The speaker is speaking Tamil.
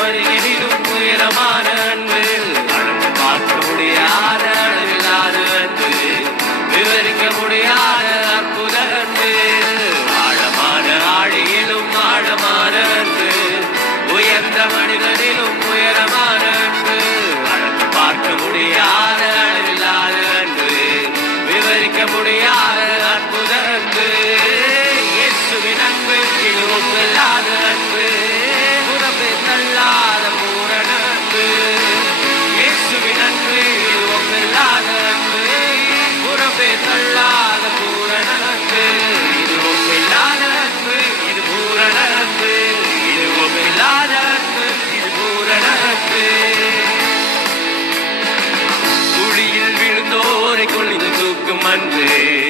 மருகினிடும் உயரமான அன்பு. அளவு பார்க்க முடியாத அளவில்லாத அன்பு. விவரிக்க முடியாத அற்புத அன்பு. ஆழமான ஆழியிலும் ஆழமான அன்பு. உயர்ந்த மனிதனிலும் ஒப்பில்லாத குழியில் விழுந்தோரை கொள்ளிது தூக்கும் அன்றே